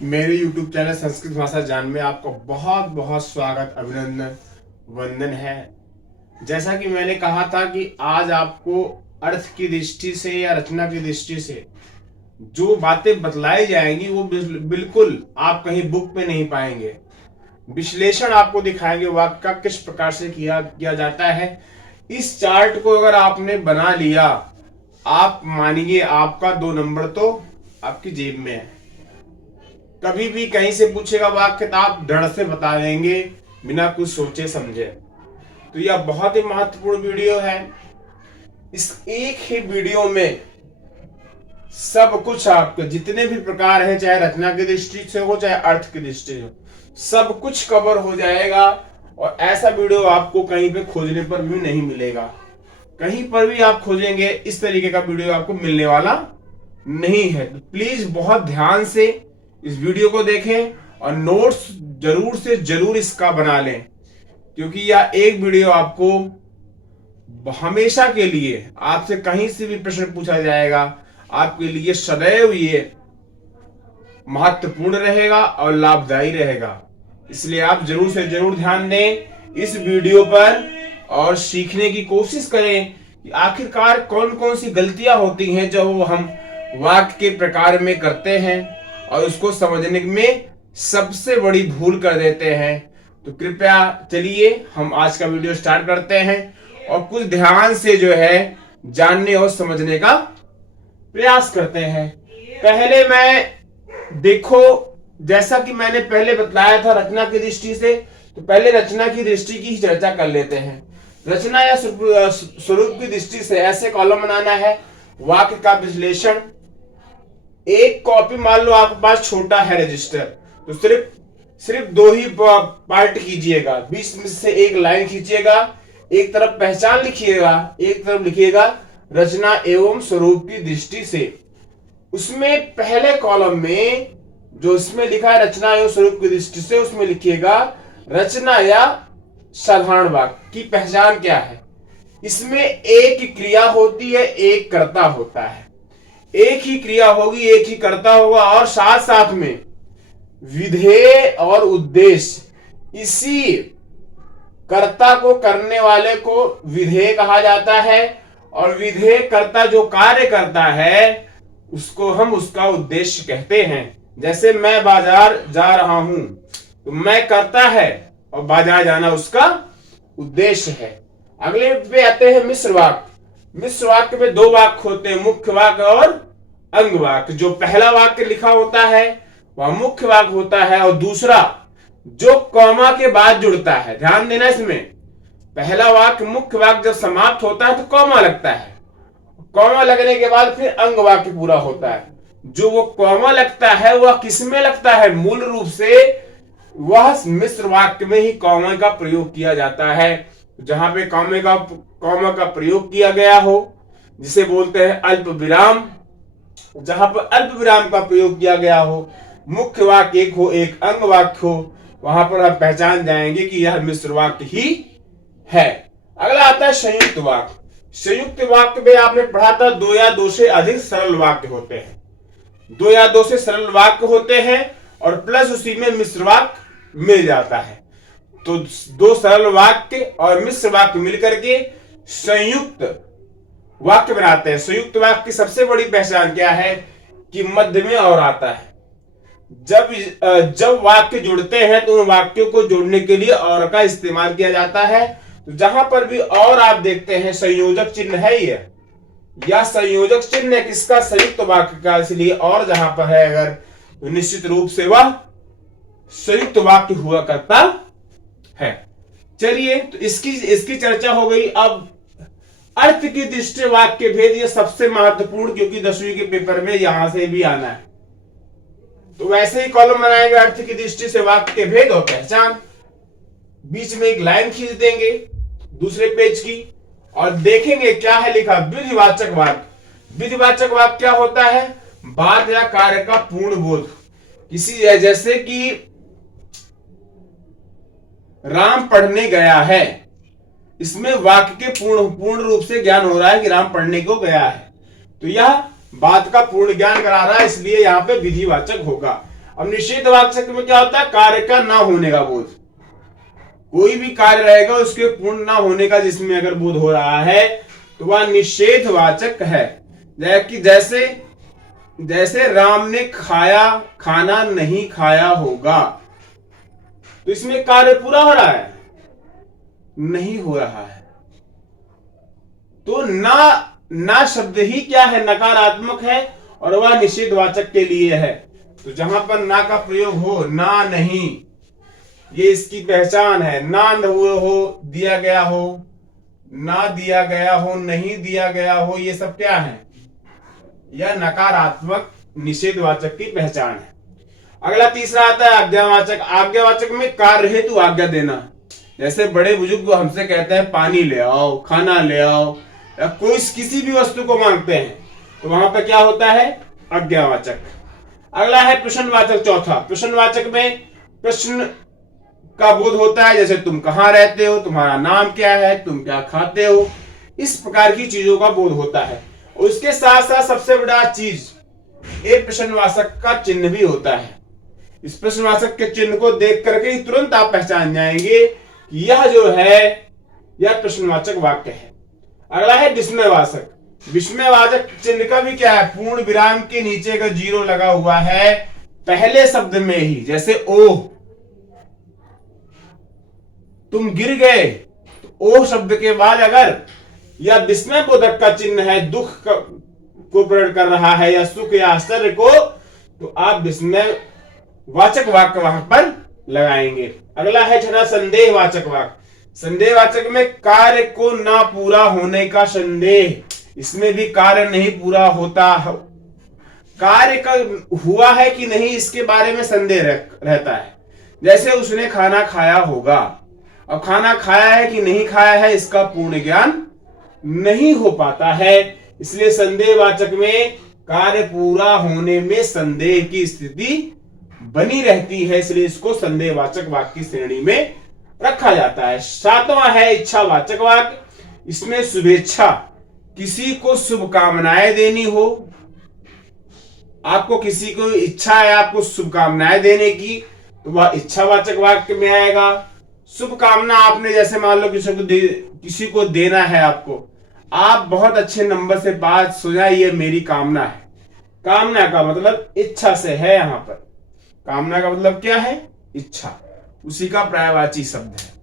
मेरे YouTube channel Sanskrit भाषा जान में आपका बहुत बहुत स्वागत, अभिनंदन, वंदन है। जैसा कि मैंने कहा था कि आज आपको अर्थ की दृष्टि से या रचना की दृष्टि से जो बातें बतलाई जाएंगी वो बिल्कुल आप कहीं बुक में नहीं पाएंगे। विश्लेषण आपको दिखाएंगे वाक्य का किस प्रकार से किया किया जाता है। इस चार्ट को अगर आपने बना लिया, आप मानिए आपका 2 नंबर तो आपकी जेब में है। कभी भी कहीं से पूछेगा वाक्य तो आप धड़ से बता देंगे बिना कुछ सोचे समझे। तो यह बहुत ही महत्वपूर्ण वीडियो है। इस एक ही वीडियो में सब कुछ आपके जितने भी प्रकार हैं, चाहे रचना की दृष्टि से हो चाहे अर्थ की दृष्टि से हो, सब कुछ कवर हो जाएगा। और ऐसा वीडियो आपको कहीं पे खोजने पर भी नहीं मिलेगा। कहीं पर भी आप खोजेंगे इस तरीके का वीडियो आपको मिलने वाला नहीं है। तो प्लीज बहुत ध्यान से इस वीडियो को देखें और नोट्स जरूर से जरूर इसका बना लें, क्योंकि यह एक वीडियो आपको हमेशा के लिए आपसे कहीं से भी प्रश्न पूछा जाएगा, आपके लिए सदैव ये महत्वपूर्ण रहेगा और लाभदायी रहेगा। इसलिए आप जरूर से जरूर ध्यान दें इस वीडियो पर और सीखने की कोशिश करें कि आखिरकार कौन कौन सी गलतियां होती हैं जो हम वाक्य के प्रकार में करते हैं और उसको समझने में सबसे बड़ी भूल कर देते हैं। तो कृपया चलिए हम आज का वीडियो स्टार्ट करते हैं और कुछ ध्यान से जो है जानने और समझने का प्रयास करते हैं। पहले मैं देखो, जैसा कि मैंने पहले बताया था रचना की दृष्टि से, तो पहले रचना की दृष्टि की ही चर्चा कर लेते हैं। रचना या स्वरूप की दृष्टि से ऐसे कॉलम बनाना है। वाक्य का विश्लेषण, एक कॉपी मान लो आपके पास छोटा है रजिस्टर, तो सिर्फ 2 ही पार्ट कीजिएगा। बीच में से एक लाइन खींचिएगा, एक तरफ पहचान लिखिएगा, एक तरफ लिखिएगा रचना एवं स्वरूप की दृष्टि से। उसमें पहले कॉलम में जो इसमें लिखा है रचना एवं स्वरूप की दृष्टि से, उसमें लिखिएगा रचना या साधारण वाक्य की पहचान क्या है। इसमें एक क्रिया होती है, एक कर्ता होता है। एक ही क्रिया होगी, एक ही कर्ता होगा और साथ साथ में विधेय और उद्देश्य। इसी कर्ता को करने वाले को विधेय कहा जाता है और विधेय कर्ता जो कार्य करता है उसको हम उसका उद्देश्य कहते हैं। जैसे मैं बाजार जा रहा हूं तो मैं कर्ता है और बाजार जाना उसका उद्देश्य है। अगले पे आते हैं मिश्र वाक्य। मिश्र वाक्य में 2 वाक्य होते हैं, मुख्य वाक्य और अंग वाक्य। जो पहला वाक्य लिखा होता है वह मुख्य वाक्य होता है और दूसरा जो कॉमा के बाद जुड़ता है, ध्यान देना इसमें, पहला वाक्य मुख्य वाक्य जब समाप्त होता है तो कॉमा लगता है, कॉमा लगने के बाद फिर अंग वाक्य पूरा होता है। जो वो कॉमा लगता है वह किसमें लगता है, मूल रूप से वह मिश्र वाक्य में ही कॉमा का प्रयोग किया जाता है। जहां पे कॉमा का प्रयोग किया गया हो जिसे बोलते हैं अल्प विराम, जहां पर अल्प विराम का प्रयोग किया गया हो, मुख्य वाक्य एक हो एक अंग वाक्य हो, वहां पर आप पहचान जाएंगे कि यह मिश्र वाक्य ही है। अगला आता है संयुक्त वाक्य। संयुक्त वाक्य में आपने पढ़ा था 2 या 2 से अधिक सरल वाक्य होते हैं। 2 या 2 से सरल वाक्य होते हैं और प्लस उसी में मिश्र वाक्य मिल जाता है। तो 2 सरल वाक्य और मिश्र वाक्य मिलकर के संयुक्त वाक्य बनाते हैं। संयुक्त वाक्य की सबसे बड़ी पहचान क्या है कि मध्य में और आता है। जब वाक्य जुड़ते हैं तो उन वाक्यों को जोड़ने के लिए और का इस्तेमाल किया जाता है। तो जहां पर भी और आप देखते हैं संयोजक चिन्ह है ये, या संयोजक चिन्ह है किसका, संयुक्त वाक्य का, इसलिए और जहां पर है अगर तो निश्चित रूप से वह संयुक्त वाक्य हुआ करता है। चलिए, तो इसकी चर्चा हो गई। अब अर्थ की दृष्टि वाक्य भेद, ये सबसे महत्वपूर्ण, क्योंकि 10वीं के पेपर में यहां से भी आना है। तो वैसे ही कॉलम बनाएंगे अर्थ की दृष्टि से वाक्य के भेद और पहचान। बीच में एक लाइन खींच देंगे दूसरे पेज की और देखेंगे क्या है लिखा, विधिवाचक वाक्य। विधिवाचक वाक्य क्या होता है, बात या कार्य का पूर्ण बोध। किसी जैसे कि राम पढ़ने गया है, इसमें वाक्य के पूर्ण रूप से ज्ञान हो रहा है कि राम पढ़ने को गया है, तो यह बात का पूर्ण ज्ञान करा रहा है, इसलिए यहां पे विधिवाचक होगा। अब निषेधवाचक में क्या होता है? कार्य का ना होने का बोध। कोई भी कार्य रहेगा उसके पूर्ण ना होने का जिसमें अगर बोध हो रहा है तो वह निषेधवाचक है। जैसे जैसे राम ने खाना नहीं खाया होगा, तो इसमें कार्य पूरा हो रहा है? नहीं हो रहा है। तो ना शब्द ही क्या है? नकारात्मक है और वह निषेधवाचक के लिए है। तो जहां पर ना का प्रयोग हो, ना नहीं, ये इसकी पहचान है। ना हो, दिया गया हो, ना दिया गया हो, नहीं दिया गया हो, ये सब क्या है? यह नकारात्मक निषेधवाचक की पहचान है। अगला तीसरा आता है आज्ञावाचक। आज्ञावाचक में कार्य हेतु आज्ञा देना। जैसे बड़े बुजुर्ग हमसे कहते हैं पानी ले आओ, खाना ले आओ, या कोई किसी भी वस्तु को मांगते हैं, तो वहां पर क्या होता है? आज्ञावाचक। अगला है प्रश्नवाचक, चौथा। प्रश्नवाचक में प्रश्न का बोध होता है। जैसे तुम कहाँ रहते हो, तुम्हारा नाम क्या है, तुम क्या खाते हो, इस प्रकार की चीजों का बोध होता है। और उसके साथ साथ सबसे बड़ा चीज, एक प्रश्नवाचक का चिन्ह भी होता है। इस प्रश्नवाचक के चिन्ह को देख करके ही तुरंत आप पहचान जाएंगे कि यह जो है यह प्रश्नवाचक वाक्य है। अगला है विस्मयवाचक। विस्मयवाचक चिन्ह का भी क्या है? पूर्ण विराम के नीचे का जीरो लगा हुआ है पहले शब्द में ही। जैसे ओह, तुम गिर गए, तो ओह शब्द के बाद अगर यह विस्मय बोधक का चिन्ह है, दुख को प्रकट कर रहा है या सुख या आश्चर्य को, तो आप विस्मय वाचक वाक्य वहां पर लगाएंगे। अगला है छठा संदेहवाचक वाक्य। संदेहवाचक में कार्य को ना पूरा होने का संदेह। इसमें भी कार्य नहीं पूरा होता, कार्य का हुआ है कि नहीं इसके बारे में संदेह रहता है। जैसे उसने खाना खाया होगा, अब खाना खाया है कि नहीं खाया है इसका पूर्ण ज्ञान नहीं हो पाता है। इसलिए संदेहवाचक में कार्य पूरा होने में संदेह की स्थिति बनी रहती है, इसलिए इसको संदेहवाचक वाक्य की श्रेणी में रखा जाता है। सातवां है इच्छावाचक वाक्य। इसमें शुभेच्छा, किसी को शुभकामनाएं देनी हो, आपको किसी को इच्छा है आपको शुभकामनाएं देने की, तो वह इच्छावाचक वाक्य में आएगा। शुभकामना आपने जैसे मान लो किसी को देना है, आपको आप बहुत अच्छे नंबर से पास हो जाए, ये मेरी कामना है। कामना का मतलब इच्छा से है। यहां पर कामना का मतलब क्या है? इच्छा, उसी का पर्यायवाची शब्द है।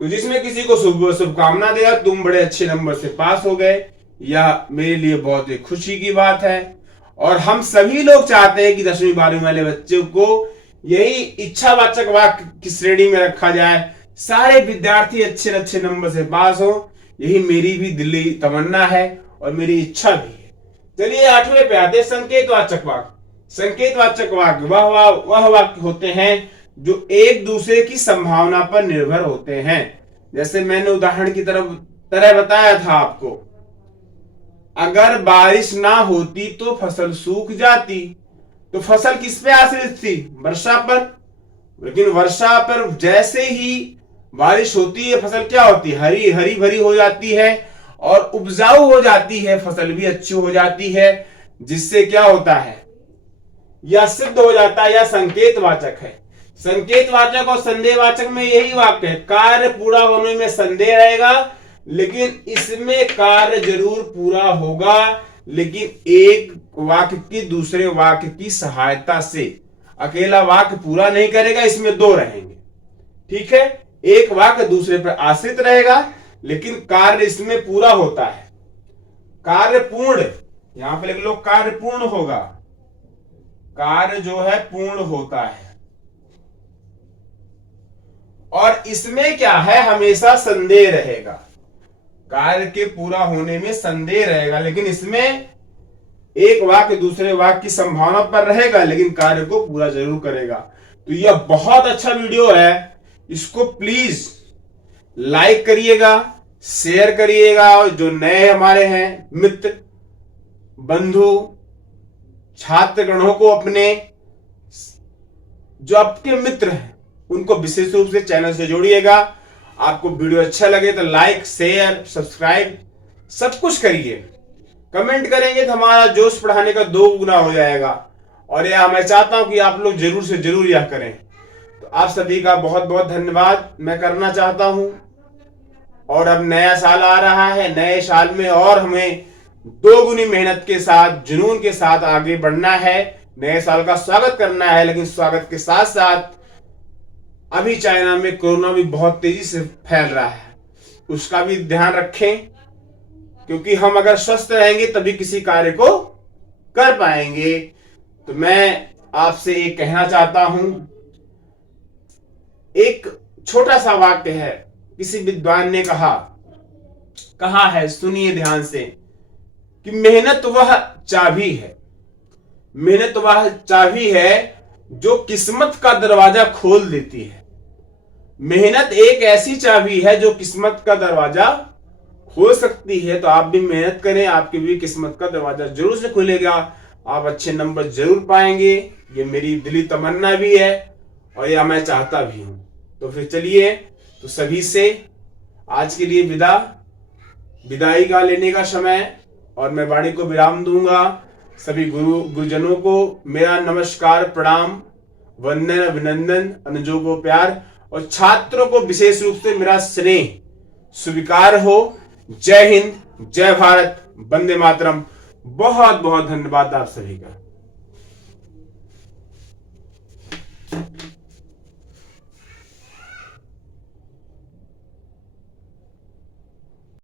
तो जिसमें किसी को शुभकामना दिया, तुम बड़े अच्छे नंबर से पास हो गए, यह मेरे लिए बहुत ही खुशी की बात है। और हम सभी लोग चाहते हैं कि 10वीं 12वीं वाले बच्चों को यही इच्छावाचक वाक्य की श्रेणी में रखा जाए। सारे विद्यार्थी अच्छे अच्छे नंबर से पास हो, यही मेरी भी दिली तमन्ना है और मेरी इच्छा भी है। चलिए 8वें पे आते हैं संकेतवाचक वाक्य। संकेतवाचक वाक्य वह वाक्य होते हैं जो एक दूसरे की संभावना पर निर्भर होते हैं। जैसे मैंने उदाहरण की तरह बताया था आपको, अगर बारिश ना होती तो फसल सूख जाती। तो फसल किस पे आश्रित थी? वर्षा पर। लेकिन वर्षा पर जैसे ही बारिश होती है, फसल क्या होती है? हरी भरी हो जाती है और उपजाऊ हो जाती है, फसल भी अच्छी हो जाती है। जिससे क्या होता है? यह सिद्ध हो जाता है, यह संकेतवाचक है। संकेतवाचक और संदेहवाचक में यही वाक्य है, कार्य पूरा होने में संदेह रहेगा, लेकिन इसमें कार्य जरूर पूरा होगा, लेकिन एक वाक्य की दूसरे वाक्य की सहायता से। अकेला वाक्य पूरा नहीं करेगा, इसमें दो रहेंगे। ठीक है, एक वाक्य दूसरे पर आश्रित रहेगा, लेकिन कार्य इसमें पूरा होता है। कार्य पूर्ण, यहां पर लिख लो, कार्य पूर्ण होगा। कार्य जो है पूर्ण होता है। और इसमें क्या है? हमेशा संदेह रहेगा। कार्य के पूरा होने में संदेह रहेगा, लेकिन इसमें एक वाक्य दूसरे वाक्य की संभावना पर रहेगा, लेकिन कार्य को पूरा जरूर करेगा। तो यह बहुत अच्छा वीडियो है, इसको प्लीज लाइक करिएगा, शेयर करिएगा। और जो नए हमारे हैं मित्र, बंधु, छात्रगणों को, अपने जो आपके मित्र हैं उनको विशेष रूप से चैनल से जोड़िएगा। आपको वीडियो अच्छा लगे तो लाइक, शेयर, सब्सक्राइब सब कुछ करिए। कमेंट करेंगे तो हमारा जोश बढ़ाने का 2 गुना हो जाएगा। और यह मैं चाहता हूं कि आप लोग जरूर से जरूर यह करें। तो आप सभी का बहुत बहुत धन्यवाद मैं करना चाहता हूं। और अब नया साल आ रहा है, नए साल में और हमें दोगुनी मेहनत के साथ, जुनून के साथ आगे बढ़ना है, नए साल का स्वागत करना है। लेकिन स्वागत के साथ साथ अभी चाइना में कोरोना भी बहुत तेजी से फैल रहा है, उसका भी ध्यान रखें, क्योंकि हम अगर स्वस्थ रहेंगे तभी किसी कार्य को कर पाएंगे। तो मैं आपसे एक कहना चाहता हूं, एक छोटा सा वाक्य है, किसी विद्वान ने कहा है, सुनिए ध्यान से, कि मेहनत वह चाबी है, मेहनत वह चाबी है जो किस्मत का दरवाजा खोल देती है। मेहनत एक ऐसी चाबी है जो किस्मत का दरवाजा खोल सकती है। तो आप भी मेहनत करें, आपकी भी किस्मत का दरवाजा जरूर से खुलेगा, आप अच्छे नंबर जरूर पाएंगे। ये मेरी दिली तमन्ना भी है और यह मैं चाहता भी हूं। तो फिर चलिए, तो सभी से आज के लिए विदाई का लेने का समय, और मैं वाणी को विराम दूंगा। सभी गुरुजनों को मेरा नमस्कार, प्रणाम, वंदन, अभिनंदन, अनुजों को प्यार, और छात्रों को विशेष रूप से मेरा स्नेह स्वीकार हो। जय हिंद, जय भारत, वंदे मातरम। बहुत बहुत धन्यवाद आप सभी का।